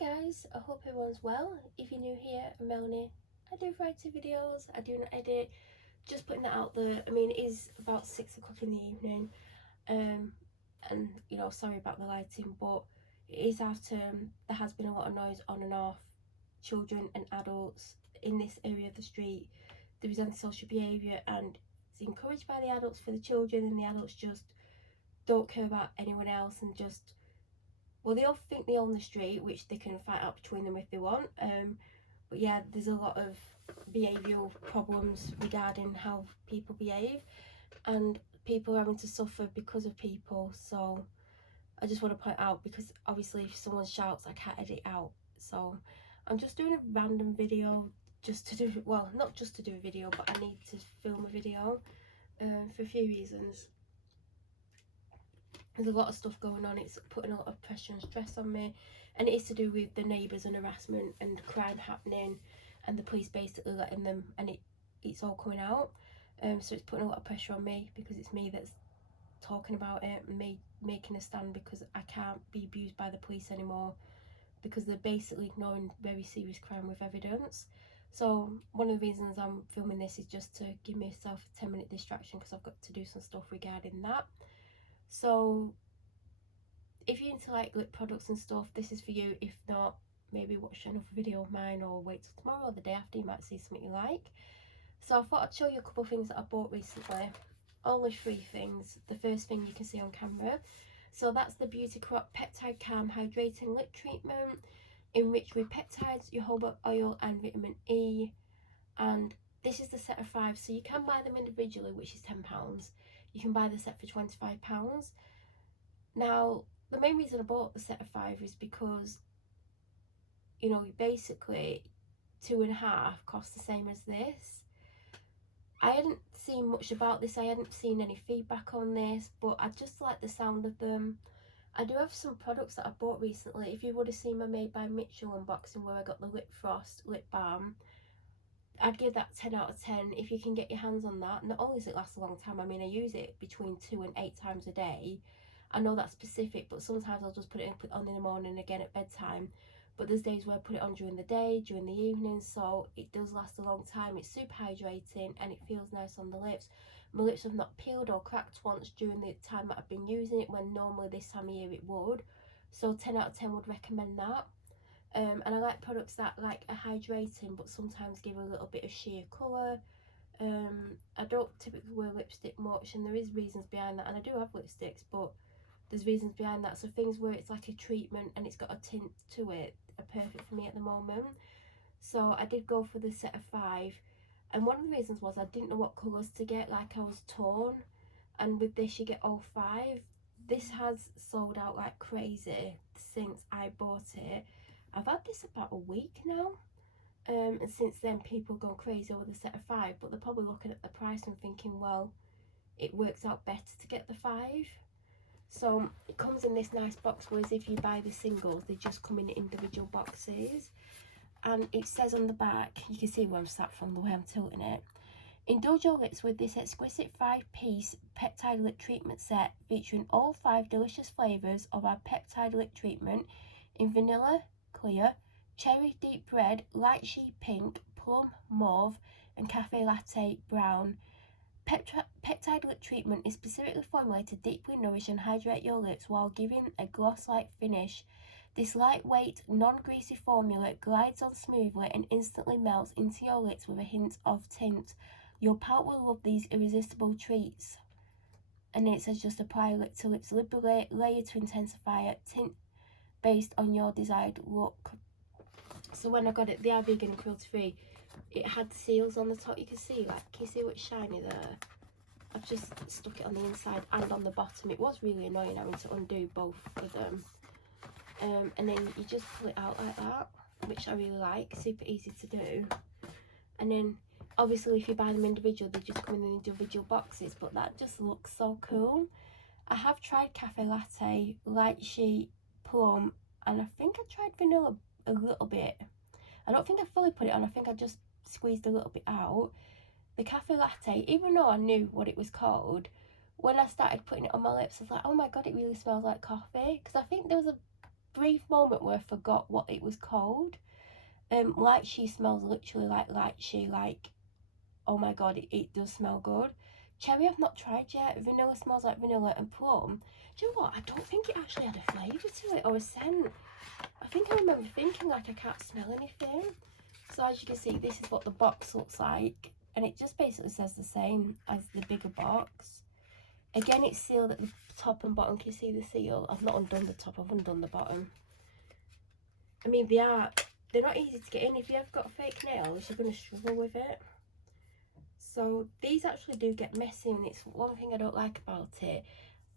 guys, I hope everyone's well. If you're new here, I'm Melanie. I do variety videos, I do an edit, just putting that out there. I mean, it is about 6 o'clock in the evening, and sorry about the lighting, but it is half term. There has been a lot of noise on and off, children and adults in this area of the street. There is antisocial behaviour, and it's encouraged by the adults for the children, and the adults just don't care about anyone else and just, well, they all think they own the street, which they can fight out between them if they want. But yeah, there's a lot of behavioural problems regarding how people behave, and people are having to suffer because of people. So I just want to point out, because obviously if someone shouts, I can't edit out. So I'm just doing a random video just to do, well, not just to do a video, but I need to film a video for a few reasons. There's a lot of stuff going on. It's putting a lot of pressure and stress on me, and it is to do with the neighbours and harassment and crime happening, and the police basically letting them, and it's all coming out. So it's putting a lot of pressure on me, because it's me that's talking about it, and me making a stand, because I can't be abused by the police anymore, because they're basically ignoring very serious crime with evidence. So one of the reasons I'm filming this is just to give myself a 10-minute distraction, because I've got to do some stuff regarding that. So if you're into like lip products and stuff, this is for you. If not, maybe watch another video of mine, or wait till tomorrow or the day after, you might see something you like. So I thought I'd show you a couple of things that I bought recently. Only 3 things. The first thing you can see on camera. So that's the Beauty Crop Peptide Calm Hydrating Lip Treatment, enriched with peptides, jojoba oil and vitamin E. And this is the set of 5, so you can buy them individually, which is £10. You can buy the set for £25. Now, the main reason I bought the set of 5 is because, basically 2.5 costs the same as this. I hadn't seen much about this, I hadn't seen any feedback on this, but I just like the sound of them. I do have some products that I bought recently. If you would have seen my Made by Mitchell unboxing where I got the Lip Frost lip balm, I'd give that 10 out of 10 if you can get your hands on that. Not only does it last a long time, I mean, I use it between 2 and 8 times a day. I know that's specific, but sometimes I'll just put it on in the morning, again at bedtime. But there's days where I put it on during the day, during the evening, so it does last a long time. It's super hydrating and it feels nice on the lips. My lips have not peeled or cracked once during the time that I've been using it, when normally this time of year it would. So 10 out of 10 would recommend that. And I like products that like are hydrating but sometimes give a little bit of sheer colour. I don't typically wear lipstick much, and there is reasons behind that, and I do have lipsticks, but there's reasons behind that. So things where it's like a treatment and it's got a tint to it are perfect for me at the moment. So I did go for the set of 5, and one of the reasons was I didn't know what colours to get, like I was torn, and with this you get all 5. This has sold out like crazy since I bought it. I've had this about a week now, and since then people go crazy over the set of 5, but they're probably looking at the price and thinking, well, it works out better to get the 5. So it comes in this nice box, whereas if you buy the singles, they just come in individual boxes. And it says on the back, you can see where I'm sat from the way I'm tilting it, indulge your lips with this exquisite 5-piece peptide lip treatment set, featuring all 5 delicious flavours of our peptide lip treatment in vanilla clear, cherry deep red, light shea pink, plum mauve and cafe latte brown. Peptide lip treatment is specifically formulated to deeply nourish and hydrate your lips while giving a gloss-like finish. This lightweight, non-greasy formula glides on smoothly and instantly melts into your lips with a hint of tint. Your palate will love these irresistible treats. And then it says just apply lip to lips liberally, layer to intensify it, tint based on your desired look. So when I got it, they are vegan and cruelty free. It had seals on the top, you can see, like, can you see what's shiny there? I've just stuck it on the inside and on the bottom. It was really annoying having to undo both of them. And then you just pull it out like that, which I really like, super easy to do. And then obviously if you buy them individual, they just come in individual boxes, but that just looks so cool. I have tried cafe latte, light shea, plum, and I think I tried vanilla a little bit. I don't think I fully put it on, I think I just squeezed a little bit out. The cafe latte, even though I knew what it was called, when I started putting it on my lips, I was like, oh my god, it really smells like coffee. Because I think there was brief moment where I forgot what it was called. Light She smells literally like Light She, like, oh my god, it does smell good. Cherry I've not tried yet. Vanilla smells like vanilla, and plum, do you know what, I don't think it actually had a flavour to it or a scent. I think I remember thinking like I can't smell anything. So as you can see, this is what the box looks like, and it just basically says the same as the bigger box. Again, it's sealed at the top and bottom. Can you see the seal? I've not undone the top, I've undone the bottom. I mean, they're not easy to get in. If you have got fake nails, you're going to struggle with it. So these actually do get messy, and it's one thing I don't like about it.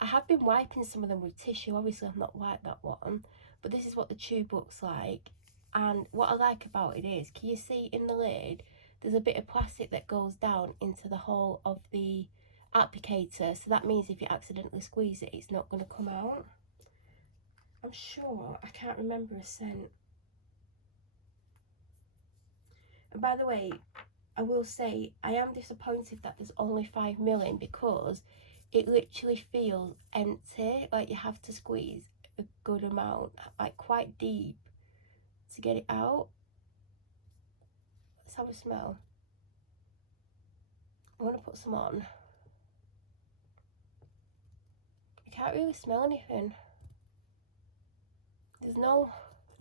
I have been wiping some of them with tissue. Obviously I've not wiped that one, but this is what the tube looks like. And what I like about it is, can you see in the lid, there's a bit of plastic that goes down into the hole of the applicator, so that means if you accidentally squeeze it, it's not going to come out. I'm sure, I can't remember a scent. And by the way, I will say I am disappointed that there's only 5 ml in, because it literally feels empty, like you have to squeeze a good amount, like quite deep, to get it out. Let's have a smell. I'm going to put some on. I can't really smell anything. There's no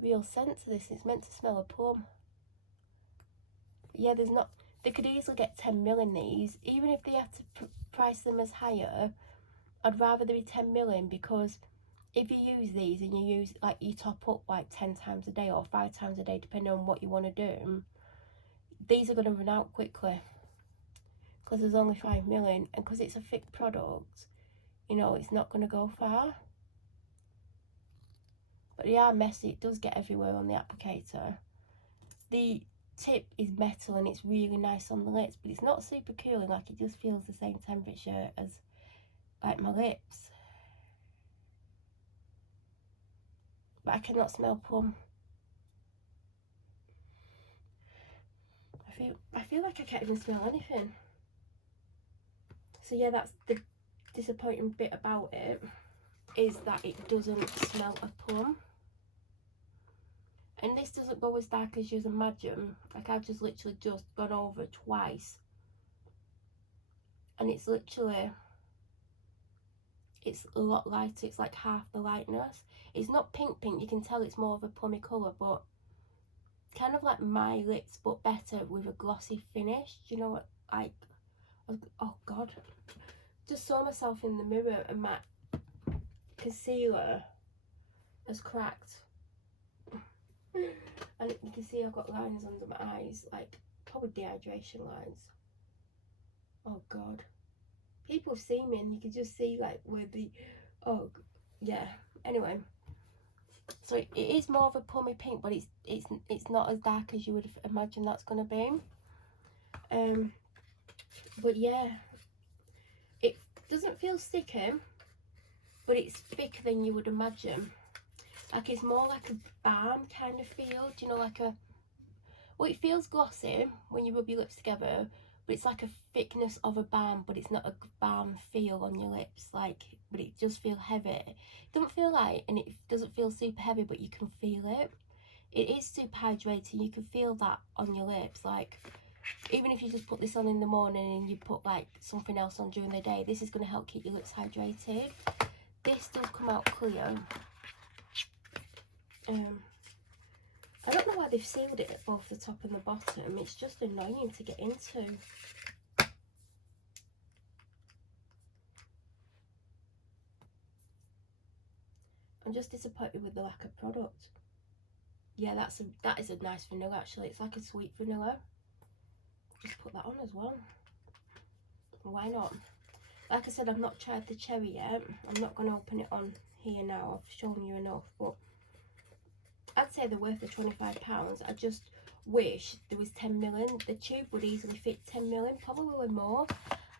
real scent to this. It's meant to smell of plum. But yeah, there's not. They could easily get 10ml in these. Even if they had to price them as higher, I'd rather there be 10ml in, because if you use these and you use, like, you top up like 10 times a day or 5 times a day, depending on what you want to do, these are going to run out quickly, because there's only 5ml in, and because it's a thick product, you know, it's not going to go far. But they are messy. It does get everywhere on the applicator. The tip is metal and it's really nice on the lips, but it's not super cooling. Like, it just feels the same temperature as like my lips. But I cannot smell plum. I feel like I can't even smell anything. So yeah, that's the disappointing bit about it, is that it doesn't smell of plum. And this doesn't go as dark as you'd imagine. Like, I've just literally just gone over it twice, and it's literally, it's a lot lighter. It's like half the lightness. It's not pink, you can tell it's more of a plummy colour, but kind of like my lips, but better with a glossy finish. Do you know what, like, oh god, just saw myself in the mirror and my concealer has cracked. And you can see I've got lines under my eyes, like probably dehydration lines. Oh god, people have seen me and you can just see like where the, oh yeah, anyway. So it is more of a plummy pink, but it's not as dark as you would imagine that's going to be. But yeah, it doesn't feel sticky, but it's thicker than you would imagine. Like, it's more like a balm kind of feel. Do you know, like a, well, it feels glossy when you rub your lips together, but it's like a thickness of a balm, but it's not a balm feel on your lips, like, but it does feel heavy. It doesn't feel light and it doesn't feel super heavy, but you can feel it. It is super hydrating. You can feel that on your lips. Like, even if you just put this on in the morning and you put like something else on during the day, this is going to help keep your lips hydrated. This does come out clear. I don't know why they've sealed it at both the top and the bottom. It's just annoying to get into. I'm just disappointed with the lack of product. Yeah, that is a nice vanilla actually. It's like a sweet vanilla. Just put that on as well. Why not? Like I said, I've not tried the cherry yet. I'm not going to open it on here now. I've shown you enough, but I'd say they're worth the £25. I just wish there was 10ml in. The tube would easily fit 10ml in, probably more,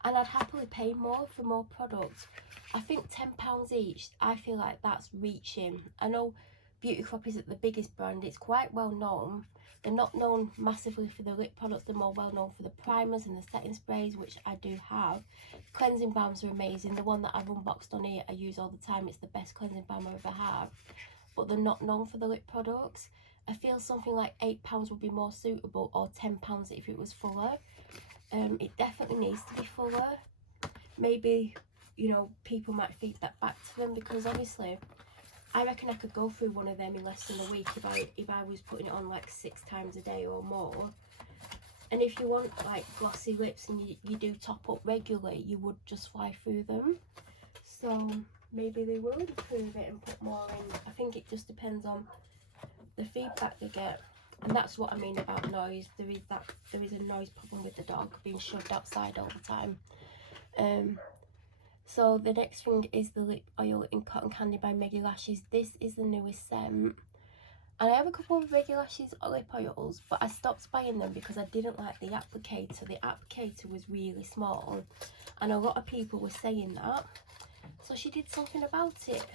and I'd happily pay more for more products. I think £10 each, I feel like that's reaching. I know Beauty Crop isn't the biggest brand, it's quite well known. They're not known massively for the lip products, they're more well known for the primers and the setting sprays, which I do have. Cleansing balms are amazing. The one that I've unboxed on here I use all the time. It's the best cleansing balm I ever have. but they're not known for the lip products. I feel something like £8 would be more suitable, or £10 if it was fuller. It definitely needs to be fuller. Maybe, you know, people might feed that back to them, because obviously I reckon I could go through one of them in less than a week if I was putting it on like 6 times a day or more. And if you want like glossy lips and you do top up regularly, you would just fly through them. So maybe they will improve it and put more in. I think it just depends on the feedback they get. And that's what I mean about noise. There is a noise problem with the dog being shoved outside all the time. So the next thing is the lip oil in Cotton Candy by Meggie Lashes. This is the newest scent. And I have a couple of Meggie Lashes lip oils, but I stopped buying them because I didn't like the applicator. The applicator was really small, and a lot of people were saying that. So she did something about it.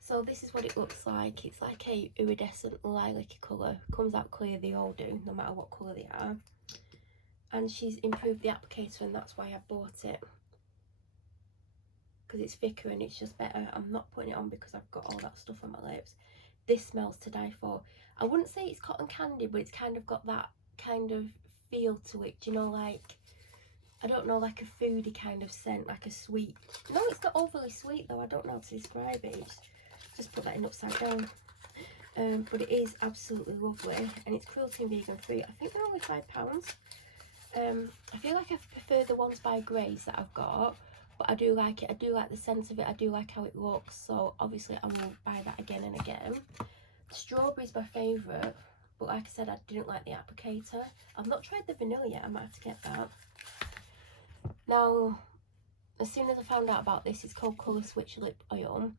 So this is what it looks like. It's like a iridescent lilac colour. Comes out clear, they all do, no matter what colour they are. And she's improved the applicator, and that's why I bought it. Because it's thicker and it's just better. I'm not putting it on because I've got all that stuff on my lips. This smells to die for. I wouldn't say it's cotton candy, but it's kind of got that kind of feel to it. Do you know, like, I don't know, like a foodie kind of scent, like a sweet. No, it's not overly sweet though. I don't know how to describe it. Just put that in upside down. But it is absolutely lovely, and it's cruelty and vegan free. I think they're only £5. I feel like I prefer the ones by Grace that I've got, but I do like it. I do like the scent of it. I do like how it looks, so obviously I will buy that again and again. Strawberry's my favourite, but like I said, I didn't like the applicator. I've not tried the vanilla yet. I might have to get that. Now, as soon as I found out about this, it's called Colour Switch Lip Oil.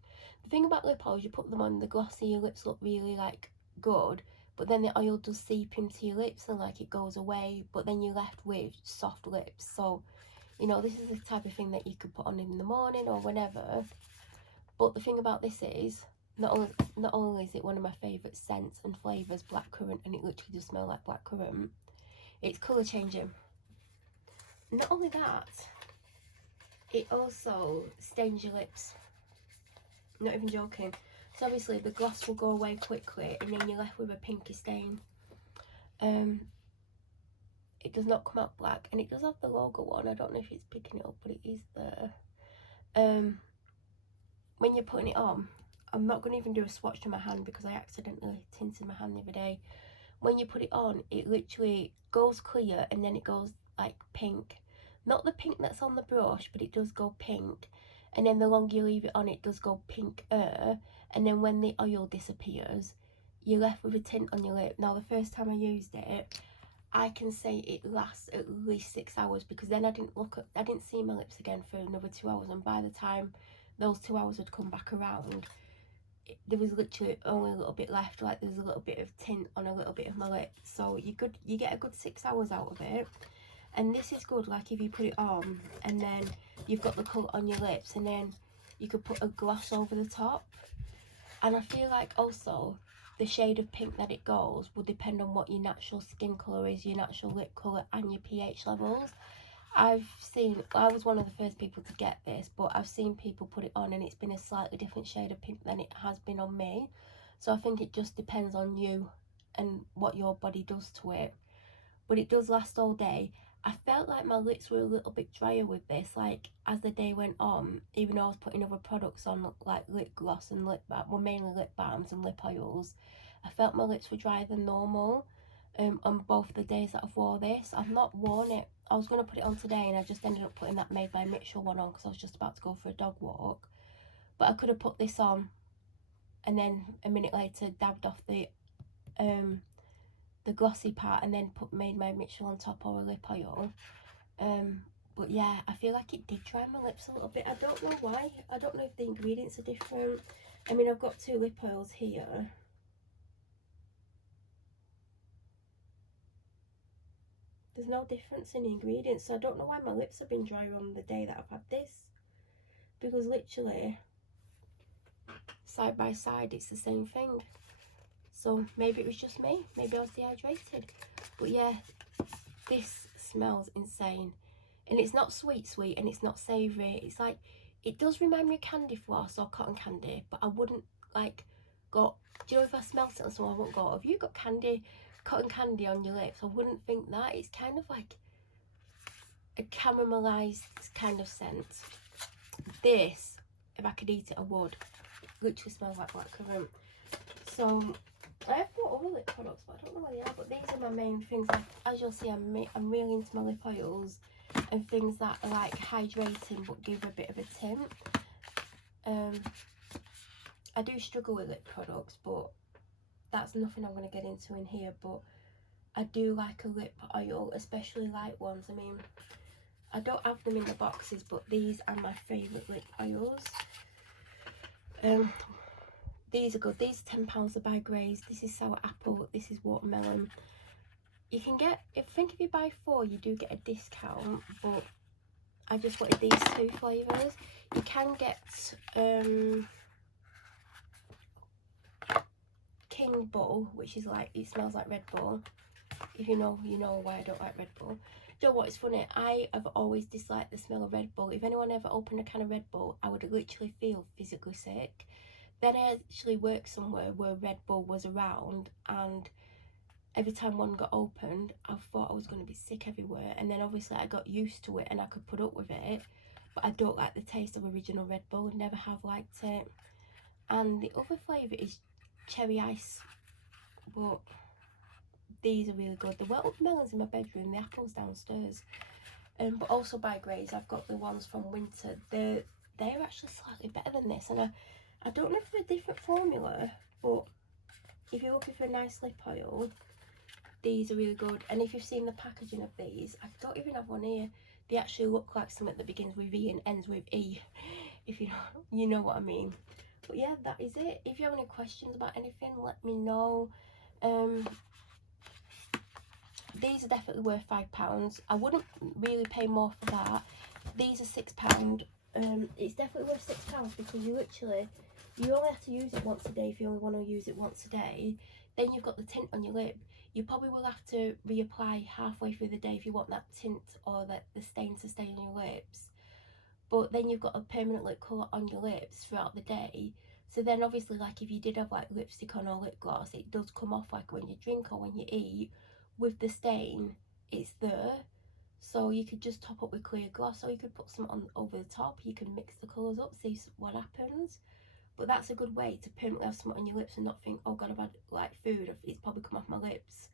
The thing about lip oils, you put them on, the glossy, your lips look really like good, but then the oil does seep into your lips and like it goes away, but then you're left with soft lips. So, you know, this is the type of thing that you could put on in the morning or whenever. But the thing about this is, not only is it one of my favourite scents and flavours, blackcurrant, and it literally does smell like blackcurrant, it's colour changing. Not only that, it also stains your lips. Not even joking. So obviously the gloss will go away quickly, and then you're left with a pinky stain. It does not come out black, and it does have the logo on. I don't know if it's picking it up, but it is there. When you're putting it on, I'm not going to even do a swatch to my hand because I accidentally tinted my hand the other day. When you put it on, it literally goes clear and then it goes like pink. Not the pink that's on the brush, but it does go pink. And then the longer you leave it on, it does go pinker. And then when the oil disappears, you're left with a tint on your lip. Now, the first time I used it, I can say it lasts at least 6 hours, because then I didn't see my lips again for another 2 hours. And by the time those 2 hours had come back around, there was literally only a little bit left. Like, there's a little bit of tint on a little bit of my lip. So you get a good 6 hours out of it. And this is good, like, if you put it on and then you've got the colour on your lips, and then you could put a gloss over the top. And I feel like also the shade of pink that it goes will depend on what your natural skin colour is, your natural lip colour, and your pH levels. I was one of the first people to get this, but I've seen people put it on and it's been a slightly different shade of pink than it has been on me. So I think it just depends on you and what your body does to it. But it does last all day. I felt like my lips were a little bit drier with this, like, as the day went on, even though I was putting other products on, like lip gloss and lip balm, well, mainly lip balms and lip oils. I felt my lips were drier than normal on both the days that I've wore this. I've not worn it. I was going to put it on today, and I just ended up putting that Made by Mitchell one on because I was just about to go for a dog walk. But I could have put this on and then a minute later dabbed off the glossy part and then put Made by Mitchell on top, or a lip oil. But yeah, I feel like it did dry my lips a little bit. I don't know why. I don't know if the ingredients are different. I mean, I've got 2 lip oils here. There's no difference in the ingredients, so I don't know why my lips have been drier on the day that I've had this, because literally side by side it's the same thing. So maybe it was just me, maybe I was dehydrated. But yeah, this smells insane, and it's not sweet and it's not savoury. It's like, it does remind me of candy floss or cotton candy, but I wouldn't like got, do you know, if I smelt it on someone, I wouldn't go, have you got cotton candy on your lips? I wouldn't think that. It's kind of like a caramelized kind of scent. This, if I could eat it, I would. Literally smells like blackcurrant. So I have bought other lip products, but I don't know where they are. But these are my main things. Like, as you'll see, I'm really into my lip oils and things that are like hydrating but give a bit of a tint. I do struggle with lip products, but that's nothing I'm going to get into in here. But I do like a lip oil, especially light ones. I mean, I don't have them in the boxes, but these are my favourite lip oils. These are good. These are £10 a by Grace. This is sour apple. This is watermelon. You can get, I think if you buy 4, you do get a discount, but I just wanted these 2 flavours. You can get King Bull, which is like, it smells like Red Bull. If you know, you know why I don't like Red Bull. Do you know what, it's funny, I have always disliked the smell of Red Bull. If anyone ever opened a can of Red Bull, I would literally feel physically sick. Then I actually worked somewhere where Red Bull was around, and every time one got opened, I thought I was going to be sick everywhere. And then obviously I got used to it and I could put up with it. But I don't like the taste of original Red Bull, never have liked it. And the other flavour is cherry ice, but these are really good. The watermelon's in my bedroom, the apple's downstairs. But also by Grace, I've got the ones from Winter. They're actually slightly better than this, and I don't know if they're a different formula, but if you're looking for a nice lip oil, these are really good. And if you've seen the packaging of these, I don't even have one here. They actually look like something that begins with E and ends with E, if you know what I mean. But yeah, that is it. If you have any questions about anything, let me know. These are definitely worth £5. I wouldn't really pay more for that. These are £6. It's definitely worth £6 because you only have to use it once a day if you only want to use it once a day. Then you've got the tint on your lip. You probably will have to reapply halfway through the day if you want that tint or the stain to stay on your lips. But then you've got a permanent lip colour on your lips throughout the day. So then obviously, like, if you did have like lipstick on or lip gloss, it does come off like when you drink or when you eat. With the stain, it's there. So you could just top up with clear gloss, or you could put some on over the top. You can mix the colours up, see what happens. But that's a good way to permanently have something on your lips and not think, oh god, I've had like food, it's probably come off my lips,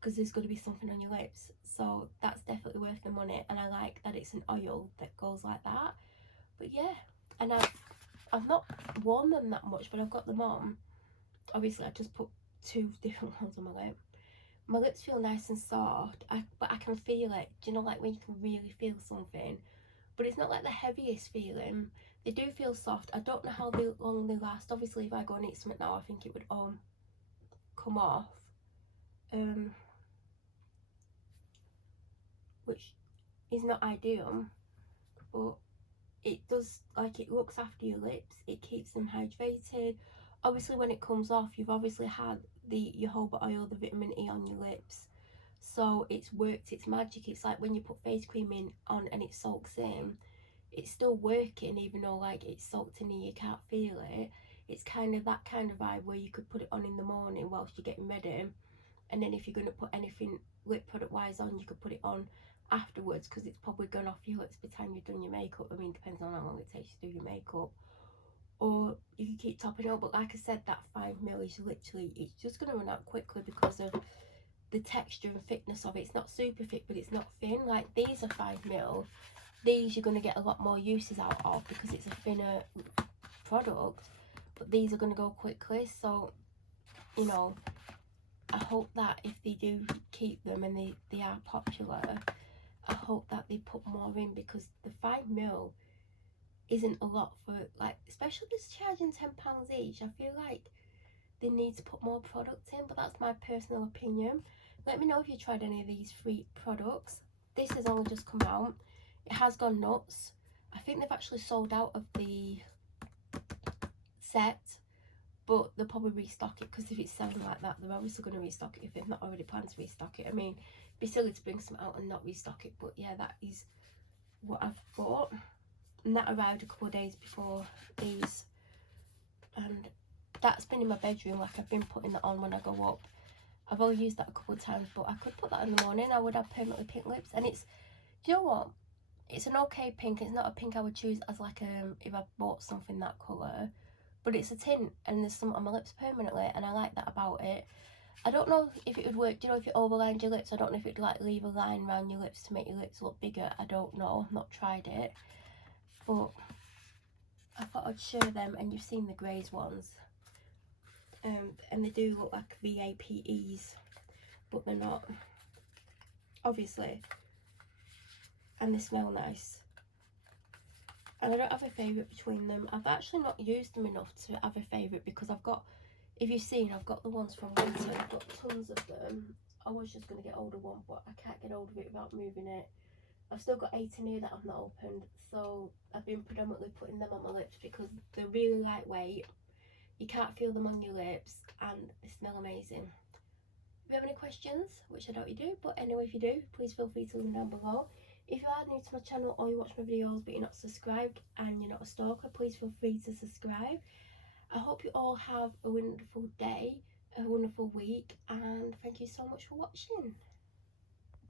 because there's going to be something on your lips. So that's definitely worth the money, and I like that it's an oil that goes like that. But yeah, and I've not worn them that much, but I've got them on. Obviously I just put 2 different ones on my lip. My lips feel nice and soft, but I can feel it. Do you know, like when you can really feel something? But it's not like the heaviest feeling. They do feel soft. I don't know how long they last. Obviously, if I go and eat something now, I think it would all come off. Which is not ideal, but it does, like, it looks after your lips. It keeps them hydrated. Obviously, when it comes off, you've obviously had the jojoba oil, the vitamin E on your lips, so it's worked its magic. It's like when you put face cream in on and it soaks in, it's still working even though like it's soaked in and you can't feel it. It's kind of that kind of vibe where you could put it on in the morning whilst you're getting ready, and then if you're going to put anything lip product wise on, you could put it on afterwards, because it's probably gone off your lips by the time you've done your makeup. I mean, depends on how long it takes to do your makeup. Or you can keep topping it up, but like I said, that 5ml is literally, it's just going to run out quickly because of the texture and thickness of it. It's not super thick, but it's not thin. Like these are 5ml. These you're going to get a lot more uses out of because it's a thinner product, but these are going to go quickly. So, you know, I hope that if they do keep them and they are popular, I hope that they put more in, because the 5ml isn't a lot for, like, especially just charging £10 each. I feel like they need to put more product in, but that's my personal opinion. Let me know if you tried any of these free products. This has only just come out. It has gone nuts. I think they've actually sold out of the set, but they'll probably restock it, because if it's selling like that, they're obviously going to restock it if they've not already planned to restock it. I mean, it'd be silly to bring some out and not restock it, but yeah, that is what I've bought. And that arrived a couple of days before these, and that's been in my bedroom, like I've been putting that on when I go up. I've only used that a couple of times, but I could put that in the morning. I would have permanently pink lips, and it's, do you know what? It's an okay pink. It's not a pink I would choose as like if I bought something that colour, but it's a tint, and there's some on my lips permanently, and I like that about it. I don't know if it would work, do you know, if you overlined your lips, I don't know if it'd like leave a line around your lips to make your lips look bigger. I don't know, I've not tried it, but I thought I'd share them. And you've seen the greys ones, and they do look like VAPEs, but they're not, obviously, and they smell nice. And I don't have a favourite between them. I've actually not used them enough to have a favourite, because I've got, if you've seen, I've got the ones from winter. I've got tons of them. I was just going to get hold of one, but I can't get hold of it without moving it. I've still got 8 in here that I've not opened, so I've been predominantly putting them on my lips because they're really lightweight. You can't feel them on your lips, and they smell amazing. If you have any questions, which I doubt you do, but anyway, if you do, please feel free to leave them down below. If you are new to my channel or you watch my videos but you're not subscribed and you're not a stalker, please feel free to subscribe. I hope you all have a wonderful day, a wonderful week, and thank you so much for watching.